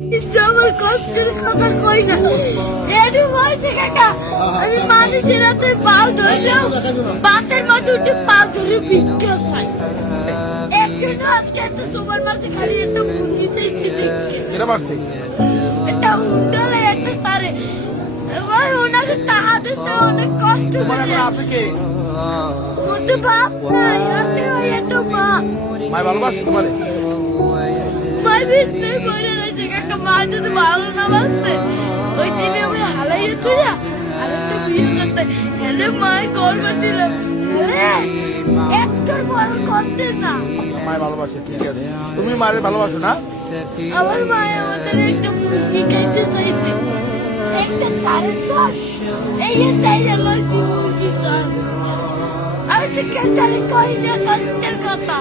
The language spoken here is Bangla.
আমার কষ্টের কথা কই না এডু হয়েছে কাকা আমি মানুষের হাতে পাও ধরলেও বাসের মধ্যে উঠে পাও ধরে ভিক্ষা চাই একজনও আজকে একটা তোমার মাঝে খালি একটা মুরগি চাইছে এটা পারছি একটা উন্ডলে একটা সারে এবার ওনাকে তাহাদের অনেক কষ্ট তোমার করে এখন আছে কে ওতে বাপ নাই আছে ওই একটা মা মায় ভালোবাসে তোমারে মাই বিস্তার করে রয়েছে কাকা মা যদি ভালো না বাসতে ওই দিনে আমি হালাইয়ে চুয়া আর একটা বিয়ে করতে হেলে মায়ের গর্ব ছিল একটার বড় করতে না মায় ভালোবাসে ঠিক আছে তুমি মায়ের ভালোবাসো না আমার মায়ে আমাদের একটা মুরগি খাইতে চাইছে একটা সাড়ে দশ এই চাই লইছি মুরগি চাষ আমি তো কেন জানি কই না কষ্টের কথা